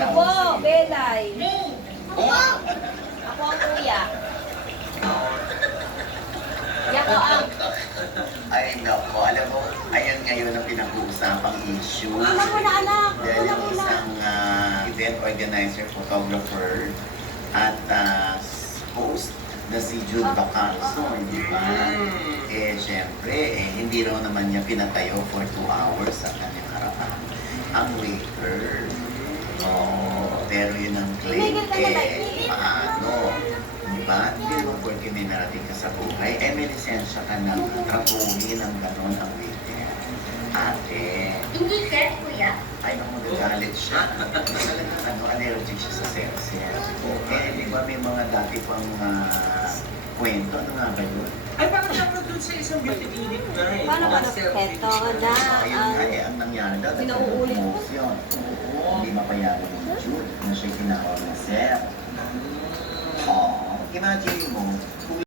Ako, Belay. Ako ang kuya. Yako ang... Ay, nako. Alam mo, ayan ngayon ang pinag-uusapang issue. Anak mo na, anak. Dahil Anak yung mo na. isang event organizer, photographer, at host na si Jude Bacarson, di ba? Eh, syempre, hindi raw naman niya pinatayo for 2 hours sa kanyang harapan. Ang waiter. Oo, pero yun ang claim. Tumigil ka na, Mikey. Paano? Di ba? Hindi naman porque may narating ka sa buhay. Eh, may lisensya ka na trapuhin ang gano'n ang waiter. Ate. Hindi sir, kuya. Ay, naku, nagalit siya. Talagang allergic siya sa sepsis. Eh, di ba may mga dati pang kwento? Ano nga ba yun? Ay, parang dapat dun sa isang beauty clinic na eh. Paano ba na? Self-picture. Eto na. Ayun nga eh, ang nangyari daw, Inuulit mo? promotion. Oo, hindi mapayagan ng Jude na siya tinawag na Sir. Oh, imagine mo,